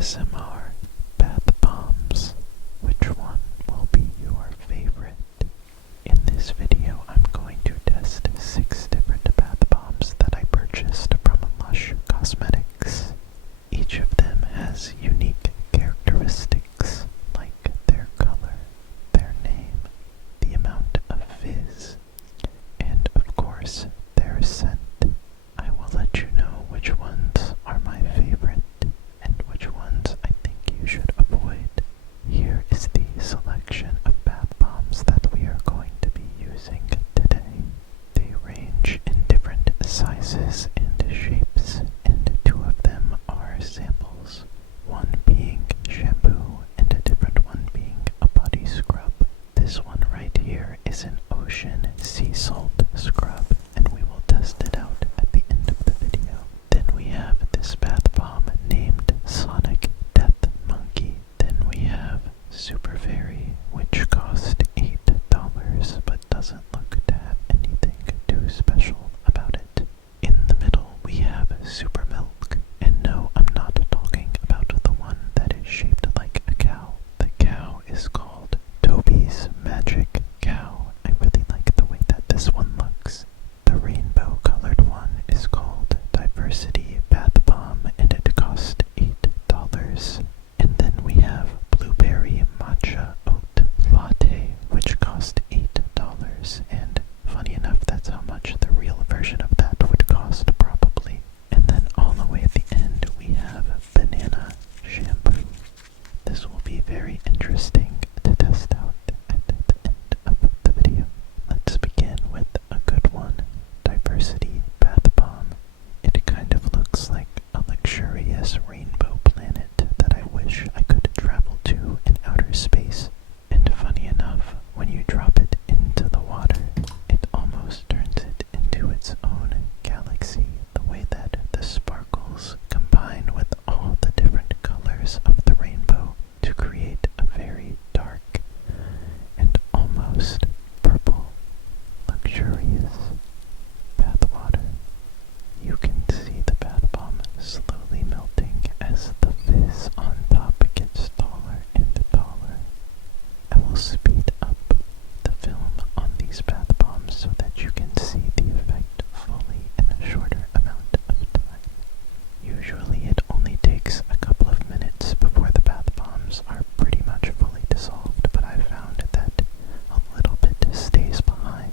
ASMR bath bombs. Which one will be your favorite? In this video, I'm going to test 6 different bath bombs that I purchased from Lush Cosmetics. Each of them has unique characteristics like their color, their name, the amount of fizz, and of course, their scent. I will let you know which ones are my favorite and which ones I think you should avoid. Here is the selection of bath bombs that we are going to be using today. They range in different sizes and shapes, and 2 of them are samples, one being shampoo and a different one being a body scrub. This one right here is an ocean sea salt scrub, and we will test it out at the end of the video. Then we have this bath bomb named Sonic Death Monkey. Then we have Super Fairy, which cost $8 but doesn't look to have anything too special about it. In the middle we have Super Milk, and no, I'm not talking about the one that is shaped like a cow. The cow is called Toby's Magic Cow. I really like the way that this one looks. The rainbow colored one is called Diversity Bath Bomb, and it cost $8. And then we have Blueberry Matcha Oat Latte, which cost $8. And funny enough, that's how much the real version of that would cost probably. And then all the way at the end we have Banana Shampoo. This will be very interesting to test out at the end of the video. Let's begin with a good one, Diversity Bath Bomb. It kind of looks like a luxurious rainbow planet that I wish I could travel to in outer space. And funny enough, when you drop it into the water, it almost turns it into its own galaxy, the way that the sparkles combine with all the different colors of the rainbow to create a very dark and almost purple, luxurious bath water. You can see the bath bomb slowly melting as the fizz on top gets taller and taller. I will speed up the film on these bath bombs so that you can see the effect fully in a shorter amount of time. Usually it only takes a couple of minutes before the bath bombs are pretty much fully dissolved, but I found that a little bit stays behind.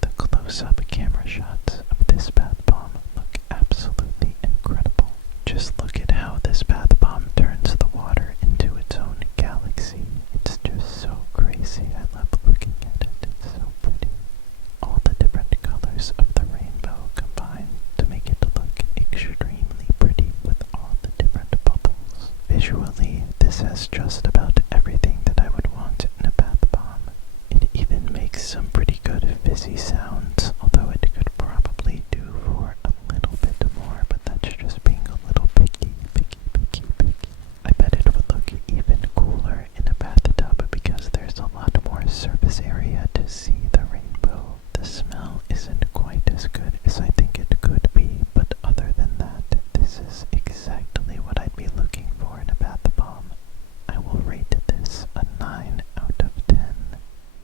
The close-up camera shots of this bath bomb look absolutely incredible. Just look at how this bath bomb turns the water into its own galaxy. It's just so crazy. I love looking at it. It's so pretty. All the different colors of the rainbow combine to make it look extremely pretty with all the different bubbles. Visually, this has just about everything that I would want in a bath bomb. It even makes some pretty good fizzy sounds, although it could probably do for a little bit more, but that's just being a little picky. I bet it would look even cooler in a bathtub because there's a lot more surface area to see the rainbow. The smell isn't quite as good as I think it could be, but other than that, this is exactly what I'd be looking for in a bath bomb. I will rate this a 9 out of 10.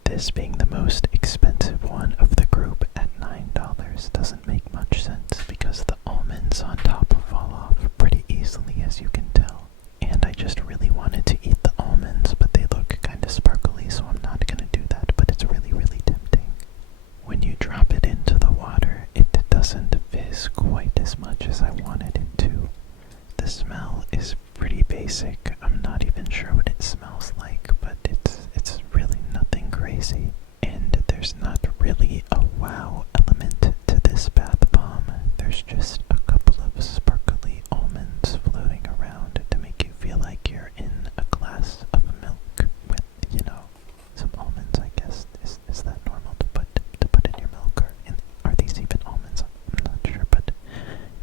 This being the most expensive one of the group at $9 doesn't make much sense because the almonds on top fall off pretty easily, as you can tell. And I just really wanted to eat the almonds, but they look kinda sparkly, so I'm not gonna do that, but it's really, really tempting. When you drop it into the water, it doesn't fizz quite as much as I wanted it to. The smell is pretty basic. I'm not even sure what it smells like, but it's really nothing crazy. And there's not really a wow element to this bath bomb. There's just a couple of sparkly almonds floating around to make you feel like you're in a glass of milk with, some almonds, I guess. Is that normal to put in your milk? Are these even almonds? I'm not sure, but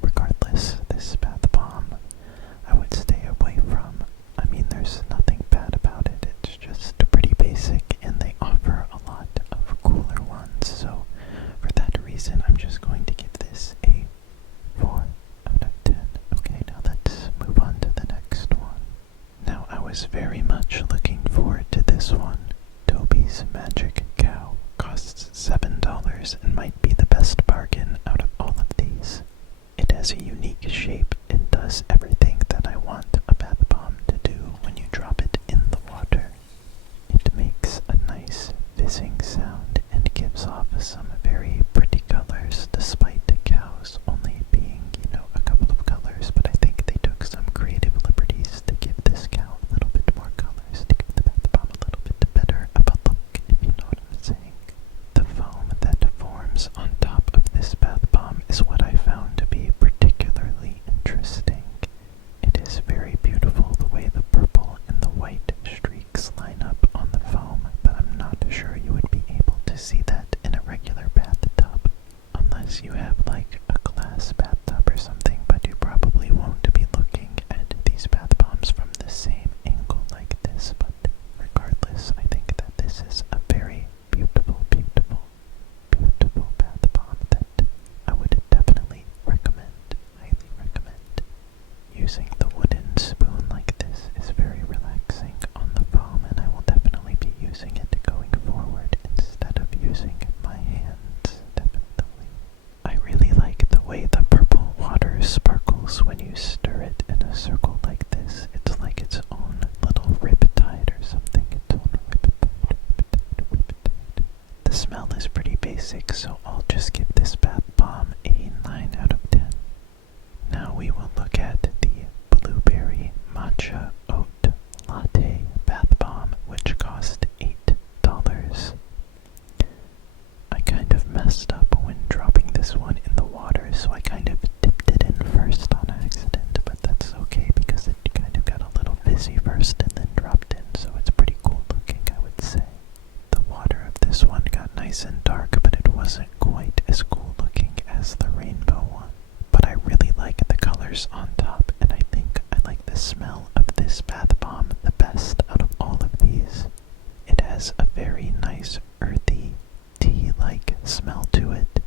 regardless, this bath bomb I would stay away from. I mean, there's nothing bad about it. It's just pretty basic, and they offer a lot of cooler ones. So for that reason, I'm just going to give this a was very much looking forward to this one. Toby's Magic Cow costs $7 and might be the best bargain out of all of these. It has a unique shape and does everything that I want a bath bomb to do when you drop it in the water. It makes a nice fizzing sound and gives off some very pretty colors, despite the cows only being, a couple of colors, but I think they took some creative liberties to give this cow a little bit more colors, to give the bath bomb a little bit better of a look, if you know what I'm saying. The foam that forms on top of this bath bomb is what I found to be particularly interesting. It is very beautiful the way the purple and the white streaks line up on the foam, but I'm not sure you would be able to see that in a regular bathtub, unless you have like a glass bathtub or something, but you probably won't be looking at these bath bombs from the same angle like this, but regardless, I think that this is a very beautiful, beautiful, beautiful bath bomb that I would definitely recommend, highly recommend. Using the wooden spoon like this is very relaxing on the foam, and I will definitely be using it going forward instead of using my hands, definitely. I really like the way the purple water sparkles when you stir it in a circle like this. It's like its own little riptide or something. Its own riptide. The smell is pretty basic, so I'll just give this bath bomb a 9 out of 10. Now we will look at the Blueberry Matcha Oat Latte Bath Bomb, which cost $8. I kind of messed up when dropping this one in the water, so I kind of dipped it in first on accident, but that's okay because it kind of got a little fizzy first and then dropped in, so it's pretty cool looking, I would say. The water of this one got nice and dark, but it wasn't quite as cool looking as the rainbow one. But I really like the colors on top, and I think I like the smell of this bath bomb the best out of all of these. It has a very nice earthy, tea-like smell to it.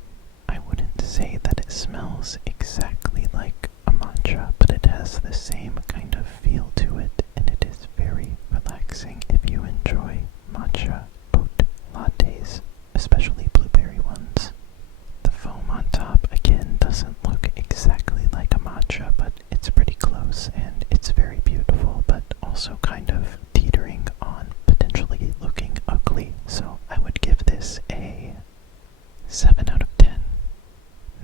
I wouldn't say that it smells exactly like a matcha, but it has the same kind of feel to it, and it is very relaxing if you enjoy matcha oat lattes, especially blueberry ones. The foam on top, again, doesn't look exactly like a matcha, but it's pretty close, and it's very beautiful, but also kind of teetering on potentially looking ugly, so I would give this a 7 out of 10.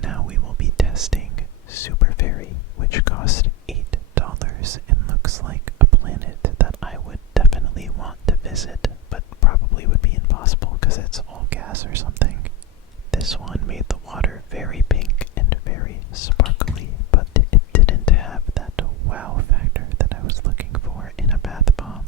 Now we will be testing Super Fairy, which cost $8 and looks like a planet that I would definitely want to visit, but probably would be impossible because it's all gas or something. This one made the water very pink and very sparkly, but it didn't have that wow factor that I was looking for in a bath bomb.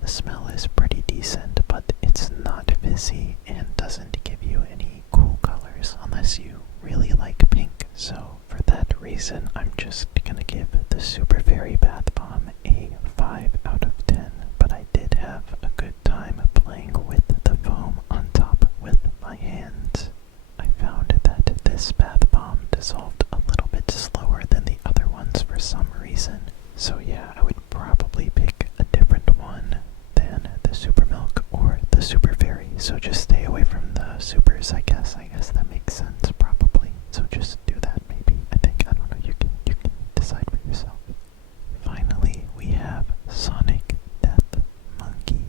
The smell is pretty decent, but it's not fizzy and doesn't give you any cool colors unless you really like pink. So for that reason, I'm just gonna give the Super Fairy Bath Bomb a 5 out of 10, but I did have a good time playing with the foam on top with my hands. I found that this bath bomb dissolved a little bit slower than the other ones for some reason. So yeah, I would probably pick a different one than the Super Milk or the Super Fairy. So just stay away from the supers, I guess. I guess that makes sense, probably. So just do that, maybe. I think, I don't know, you can decide for yourself. Finally, we have Sonic Death Monkey.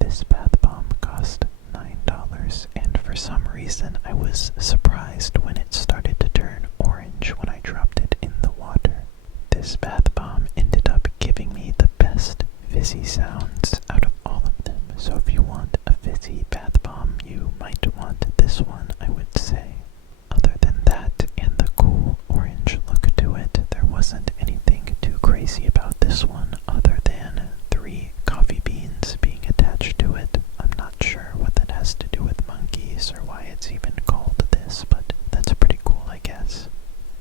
This bath bomb cost $9, and for some reason I was surprised when it started to turn orange when I dropped it in the water. This bath bomb ended up giving me the best fizzy sounds out of all of them, so if you want a fizzy bath bomb, you might want this one, I would say. Other than that, and the cool orange look to it, there wasn't anything too crazy about this one other than 3 coffee beans being attached to it. I'm not sure what that has to do with monkeys or why it's even called this, but that's pretty cool, I guess.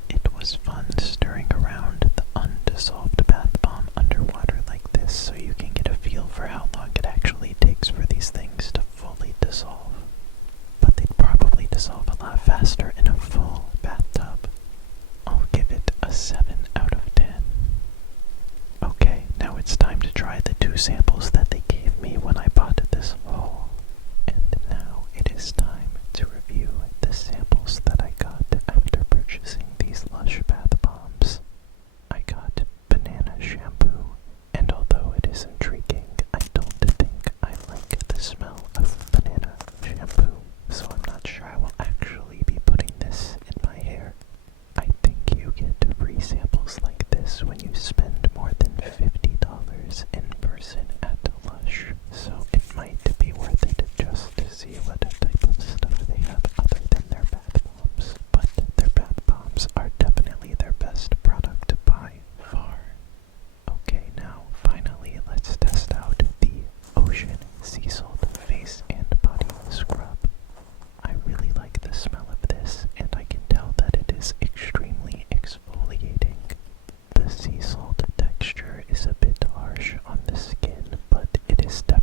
It was fun stirring around the undissolved bath bomb underwater like this, so you can get a feel for how long it actually takes for these things to fully dissolve. But they'd probably dissolve a lot faster in a full bathtub. I'll give it a 7 out of 10. Okay, try the 2 samples that they gave me when I bought this haul. And now it is time to review the samples that I got after purchasing these Lush bath bombs. I got banana shampoo, and although it is intriguing, I don't think I like the smell of banana shampoo, so I'm not sure I will actually be putting this in my hair. I think you get free samples like this when you spend more than $50 in person at Lush, so it might be worth it just to see what type of stuff they have other than their bath bombs. But their bath bombs are definitely their best product by far. Okay, now finally let's test out the Ocean Sea Salt Face and Body Scrub. I really like the smell of this, and I can tell that it is extremely exfoliating. The sea salt texture is a bit harsh on the skin, but it is definitely